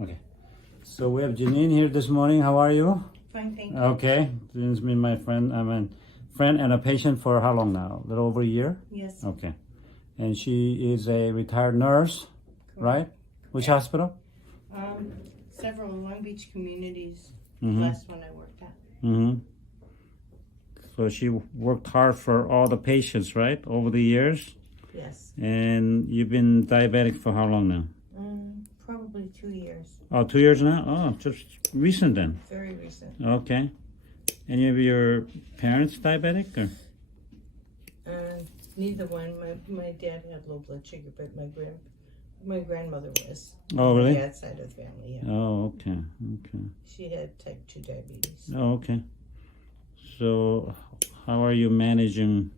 Okay. So we have Janine here this morning. How are you? Fine, thank you. Okay. Janine's been my friend. I'm a friend and a patient for how long now? A little over a year? Yes. Okay. And she is a retired nurse, right? Which hospital? Several Long Beach communities. Mm-hmm. Last one I worked at. Mm-hmm. So she worked hard for all the patients, right? Over the years? Yes. And you've been diabetic for how long now? Probably 2 years. Oh, 2 years now? Oh, just recent then. Very recent. Okay. Any of your parents diabetic or? Neither one. My dad had low blood sugar, but my grandmother was. Oh, really? My dad's side of the family, yeah. Oh, okay. Okay. She had type 2 diabetes. Oh, okay. So, how are you managing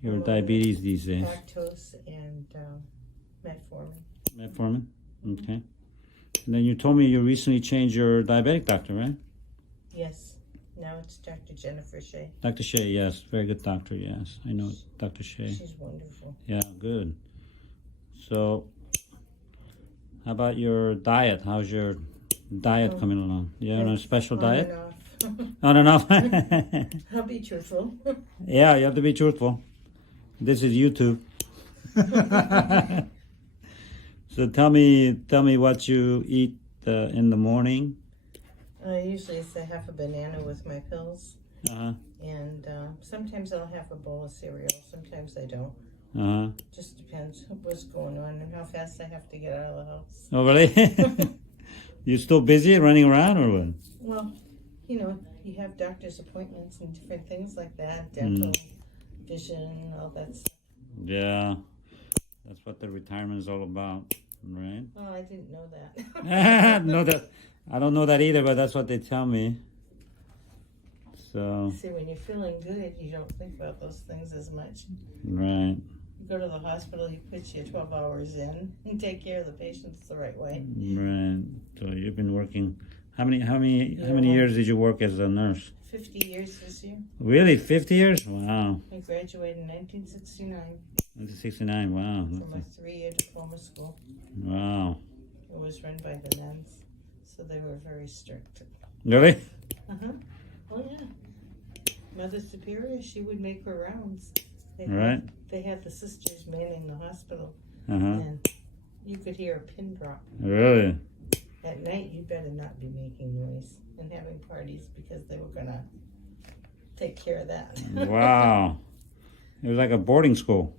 your diabetes these days? Lactose and metformin. Metformin? Okay. And then you told me you recently changed your diabetic doctor, right? Yes. Now it's Dr. Jennifer Shea. Dr. Shea, yes. Very good doctor, yes. I know Dr. Shea. She's wonderful. Yeah, good. So, how about your diet? How's your diet coming along? You on a special diet? On and off. I'll be truthful. Yeah, you have to be truthful. This is YouTube. So tell me what you eat in the morning. Usually it's a half a banana with my pills. Uh-huh. And sometimes I'll have a bowl of cereal. Sometimes I don't. Uh-huh. Just depends what's going on and how fast I have to get out of the house. Oh, really? You still busy running around or what? Well, you have doctor's appointments and different things like that. Dental, vision, all that stuff. Yeah. That's what the retirement is all about, right? Oh, I didn't know that. No, I don't know that either, but that's what they tell me. So. See, when you're feeling good, you don't think about those things as much. Right. You go to the hospital, you put your 12 hours in and take care of the patients the right way. Right. So you've been working. How many years did you work as a nurse? 50 years this year. Really, 50 years? Wow. I graduated in 1969. 1969. Wow. From a 3-year diploma school. Wow. It was run by the nuns, so they were very strict. Really? Uh-huh. Oh, yeah. Mother Superior, she would make her rounds. They had the sisters manning the hospital, and you could hear a pin drop. Really? At night, you better not be making noise and having parties because they were going to take care of that. Wow. It was like a boarding school.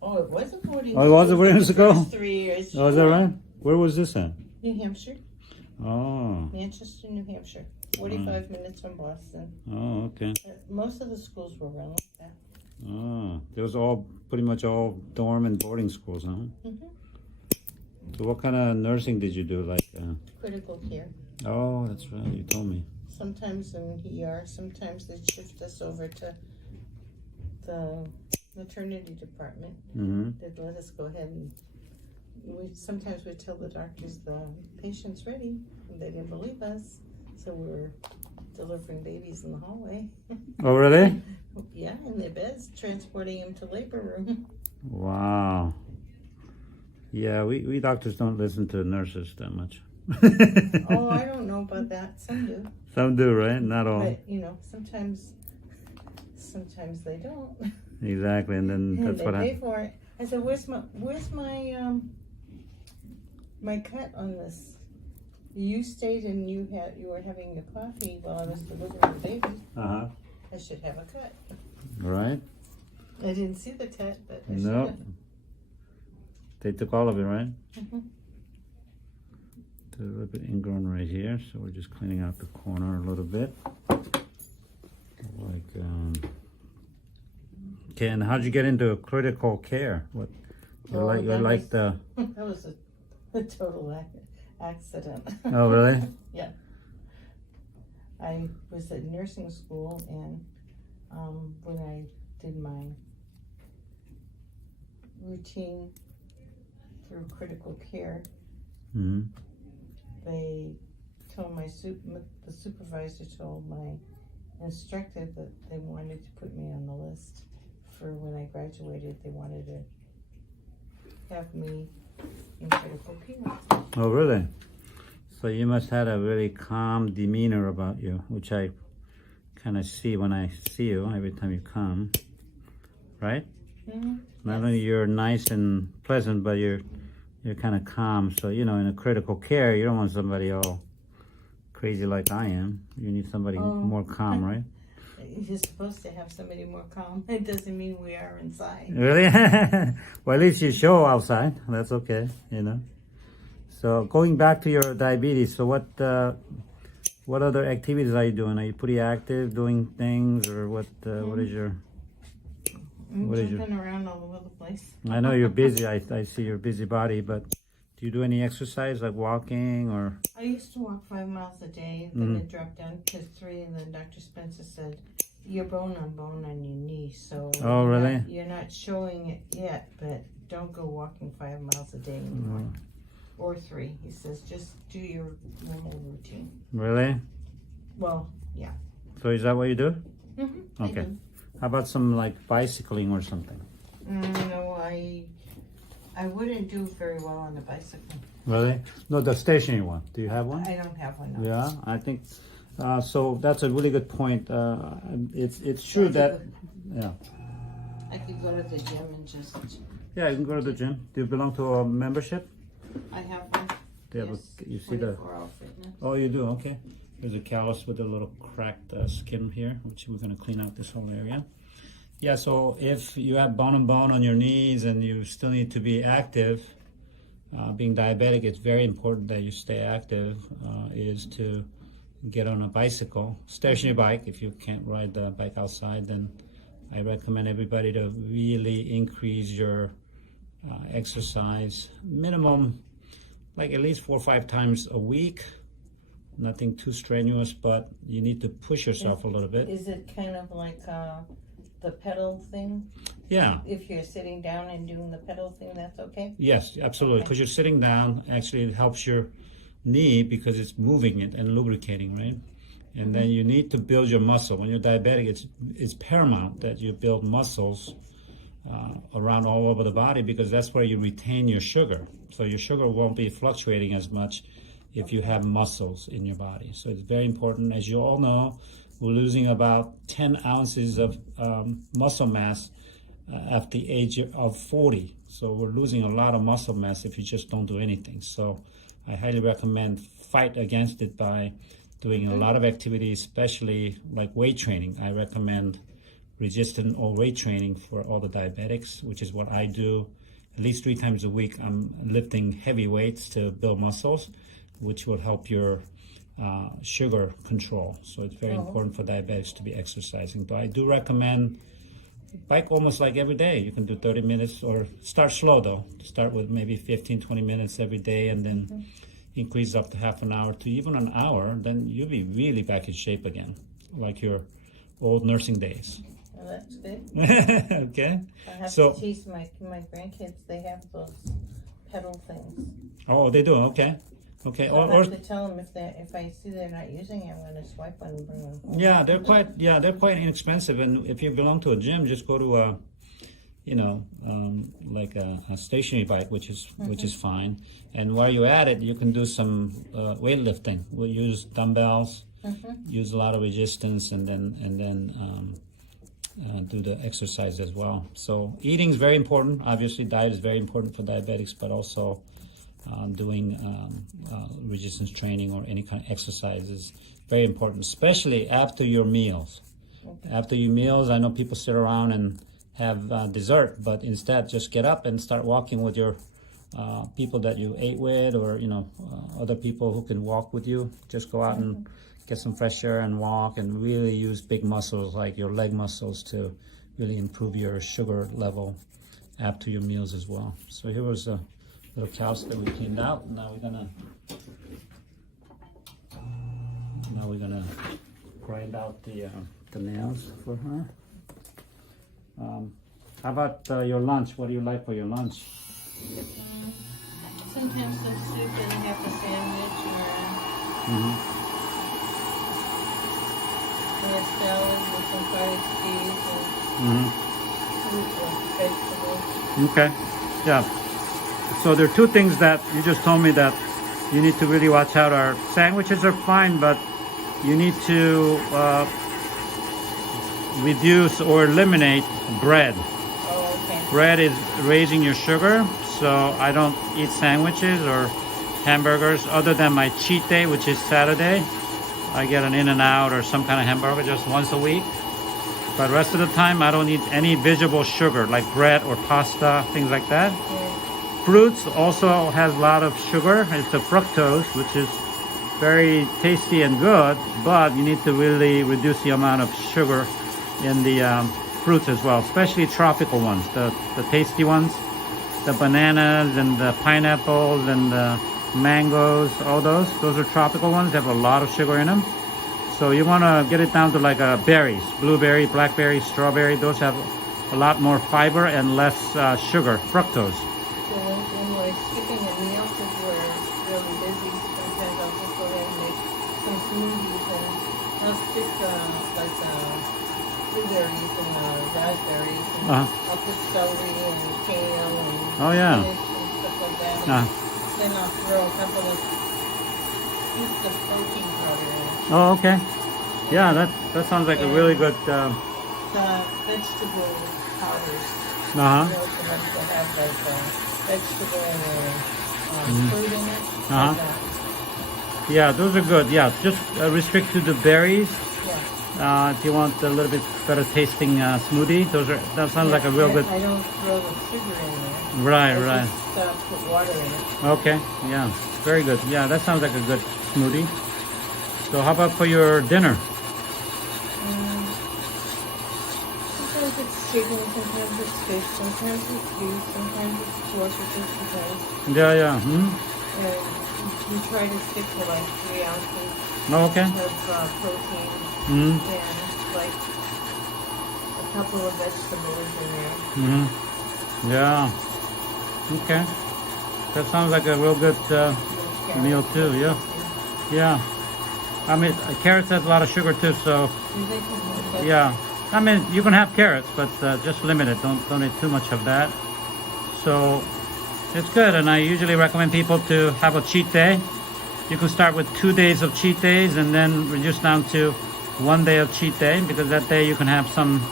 Oh, it was a boarding school. Oh, it was a boarding school? 3 years. Oh, is that right? Where was this at? New Hampshire. Oh. Manchester, New Hampshire. 45 minutes from Boston. Oh, okay. Most of the schools were around like that. Oh, it was pretty much all dorm and boarding schools, huh? Mm-hmm. So what kind of nursing did you do? Like critical care. Oh, that's right. You told me. Sometimes in ER. Sometimes they shift us over to the maternity department. They'd let us go ahead and sometimes we'd tell the doctors the patient's ready, and they didn't believe us, so we were delivering babies in the hallway. Oh, really? Yeah, in their beds, transporting them to labor room. Wow. Yeah, we doctors don't listen to nurses that much. Oh, I don't know about that. Some do. Some do, right? Not all. But, sometimes they don't. Exactly, and then that's they what pay happens. for it. I said, "Where's my my cut on this? You stayed and you were having your coffee while I was delivering the baby. I should have a cut." Right. I didn't see the cut, but I No. should. They took all of it, right? Mm-hmm. A little bit ingrown right here, so we're just cleaning out the corner a little bit. Like, okay, and how'd you get into critical care? What? That was a total accident. Oh, really? Yeah. I was at nursing school, and when I did my routine through critical care, they told the supervisor told my instructor that they wanted to put me on the list for when I graduated. They wanted to have me in critical care. Oh, really? So you must have a really calm demeanor about you, which I kind of see when I see you every time you come, right? Mm-hmm. Not only you're nice and pleasant, but you're kind of calm. So, you know, in a critical care, you don't want somebody all crazy like I am. You need somebody more calm, right? You're supposed to have somebody more calm. It doesn't mean we are inside. Really? Well, at least you show outside. That's okay, you know. So going back to your diabetes, so what other activities are you doing? Are you pretty active doing things, or what is your... I'm jumping around all over the place. I know you're busy. I see you're a busy body, but do you do any exercise like walking or... I used to walk 5 miles a day, then it dropped down to 3, and then Dr. Spencer said, you're bone on your knee, so oh, really? You're not showing it yet, but don't go walking 5 miles a day anymore. Or 3. He says, just do your normal routine. Really? Well, yeah. So is that what you do? Mm-hmm. Okay. How about some like bicycling or something? No, I wouldn't do very well on a bicycle. Really? No, the stationary one. Do you have one? I don't have one. No. Yeah, I think so. That's a really good point. It's true that yeah. I could go to the gym and just... Yeah, you can go to the gym. Do you belong to a membership? I have one. Do you, Yes, you see the... 24-hour fitness. Oh, you do? Okay. There's a callus with a little cracked skin here, which we're going to clean out this whole area. Yeah, so if you have bone and bone on your knees and you still need to be active, being diabetic, it's very important that you stay active, is to get on a bicycle, stationary bike. If you can't ride the bike outside, then I recommend everybody to really increase your exercise, minimum, like at least 4 or 5 times a week. Nothing too strenuous, but you need to push yourself a little bit. Is it kind of like the pedal thing? Yeah. If you're sitting down and doing the pedal thing, that's okay? Yes, absolutely. Because you're sitting down, actually it helps your knee because it's moving it and lubricating, right? And then you need to build your muscle. When you're diabetic, it's paramount that you build muscles around all over the body, because that's where you retain your sugar. So your sugar won't be fluctuating as much if you have muscles in your body. So it's very important. As you all know, we're losing about 10 ounces of muscle mass at the age of 40. So we're losing a lot of muscle mass if you just don't do anything. So I highly recommend fight against it by doing a lot of activities, especially like weight training. I recommend resistance or weight training for all the diabetics, which is what I do. At least 3 times a week, I'm lifting heavy weights to build muscles, which will help your sugar control. So it's very important for diabetics to be exercising. But I do recommend bike almost like every day. You can do 30 minutes or start slow though. Start with maybe 15, 20 minutes every day and then increase up to half an hour to even an hour. Then you'll be really back in shape again, like your old nursing days. Well, that's good. Okay. I have So- to teach my grandkids, they have those pedal things. Oh, they do? Okay. Okay. So I have to tell them if I see they're not using it, I'm going to swipe one and bring them home. Yeah, they're quite inexpensive, and if you belong to a gym, just go to a, like a stationary bike, which is fine. And while you're at it, you can do some weightlifting. We'll use dumbbells, use a lot of resistance, and then do the exercise as well. So eating is very important. Obviously, diet is very important for diabetics, but also doing resistance training or any kind of exercise is very important, especially after your meals. After your meals, I know people sit around and have dessert, but instead just get up and start walking with your people that you ate with, or other people who can walk with you. Just go out and get some fresh air and walk, and really use big muscles like your leg muscles to really improve your sugar level after your meals as well. So here was a little callus that we cleaned out. Now we're gonna grind out the nails for her. How about your lunch? What do you like for your lunch? Sometimes some soup and half a sandwich, or a salad with some fried cheese and fruit or vegetables. Okay. Yeah. So there are 2 things that you just told me that you need to really watch out. Our sandwiches are fine, but you need to reduce or eliminate bread. Oh, okay. Bread is raising your sugar, so I don't eat sandwiches or hamburgers other than my cheat day, which is Saturday. I get an In-N-Out or some kind of hamburger just once a week. But rest of the time, I don't eat any visible sugar like bread or pasta, things like that. Fruits also has a lot of sugar. It's the fructose, which is very tasty and good, but you need to really reduce the amount of sugar in the fruits as well, especially tropical ones, the tasty ones, the bananas and the pineapples and the mangoes, all those are tropical ones. They have a lot of sugar in them. So you want to get it down to like berries, blueberry, blackberry, strawberry. Those have a lot more fiber and less sugar, fructose. So when we're skipping the meals because we're really busy, sometimes I'll just go ahead and make some smoothies, and I'll stick like blueberries and raspberries, and I'll put celery and kale and Oh, yeah. spinach and stuff like that. And then I'll throw a couple of scoops of protein powder in. Oh, okay. Yeah, that sounds like a really good. The vegetable powders. Uh-huh. You know, the ones that have like vegetable or fruit in it. Uh-huh. Like that. Yeah, those are good. Yeah, just restrict to the berries. Yeah. If you want a little bit better tasting smoothie, that sounds like a real good. I don't throw the sugar in there. Right, I right. just put water in it. Okay, yeah, very good. Yeah, that sounds like a good smoothie. So how about for your dinner? Sometimes it's chicken, sometimes it's fish, sometimes it's beef, sometimes it's pork or just because. Yeah, yeah. And we try to stick to like 3 ounces Oh, okay. of protein and like a couple of vegetables in there. Yeah. Okay. That sounds like a real good meal too. Yeah. Yeah. I mean, carrots has a lot of sugar too, so yeah. I mean, you can have carrots, but just limit it. Don't eat too much of that. So it's good, and I usually recommend people to have a cheat day. You can start with 2 days of cheat days and then reduce down to 1 day of cheat day, because that day you can have some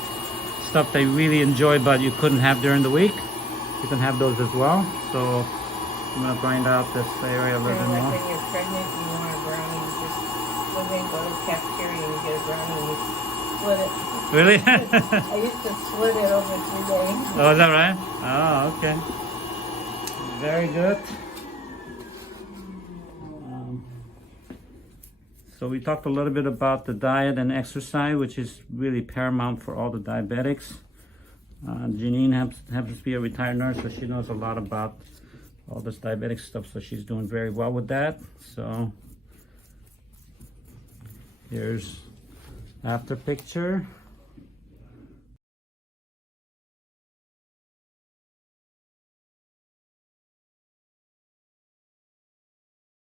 stuff they really enjoy but you couldn't have during the week. You can have those as well. So I'm gonna grind out this area a little bit more. When you're pregnant and you want a brownie, you just go to the cafeteria and get a brownie and you split it. Really? I used to split it over 2 days. Oh, is that right? Oh, okay. Very good. So we talked a little bit about the diet and exercise, which is really paramount for all the diabetics. Janine happens to be a retired nurse, so she knows a lot about all this diabetic stuff, so she's doing very well with that. So here's after picture.